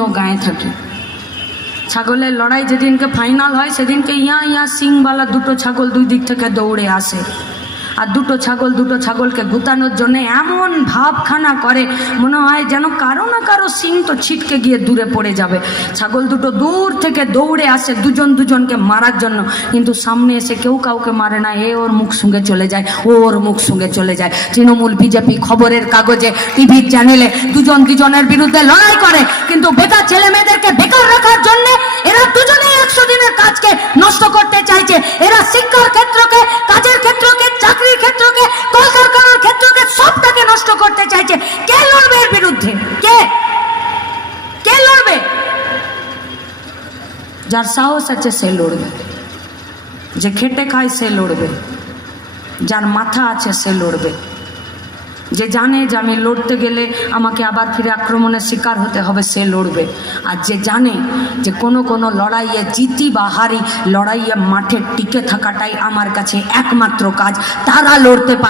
আমিও গায়ে থাকি। ছাগলের লড়াই যেদিনকে ফাইনাল হয় সেদিনকে ইয়া সিংওয়ালা দুটো ছাগল দুই দিক থেকে দৌড়ে আসে, আর দুটো ছাগলকে গুতানোর জন্য এমন ভাবখানা করে মনে হয় যেন কারো না কারো সিং তো ছিটকে গিয়ে দূরে পড়ে যাবে। ছাগল দুটো দূর থেকে দৌড়ে আসে দুজনকে মারার জন্য, কিন্তু সামনে এসে কেউ কাউকে মারে না। এ ওর মুখ সঙ্গে চলে যায়, ও ওর মুখ সঙ্গে চলে যায়। তৃণমূল বিজেপি খবরের কাগজে টিভির চ্যানেলে দুজনের বিরুদ্ধে লড়াই করে, কিন্তু বেকার ছেলে মেয়েদেরকে বেকার রাখার জন্য এরা দুজনেই 100 দিনের কাজকে নষ্ট করতে চাইছে। এরা শিক্ষার ক্ষেত্রকে, কাজের ক্ষেত্রকে, চাকরির ক্ষেত্রকে, কলকারখানার ক্ষেত্রকে সবটাকে নষ্ট করতে চাইছে। কে লড়বে এর বিরুদ্ধে? কে লড়বে? যার সাহস আছে সে লড়বে, যে খেটে খায় সে লড়বে, যার মাথা আছে সে লড়বে, যে জানে যে আমি লড়তে গেলে আমাকে আবার ফিরে আক্রমণের শিকার হতে হবে সে লড়বে। আর যে জানে যে কোনো লড়াইয়ে জিতি বা হারি, লড়াইয়ে মাঠে টিকে থাকাটাই আমার কাছে একমাত্র কাজ, তারা লড়তে পারে।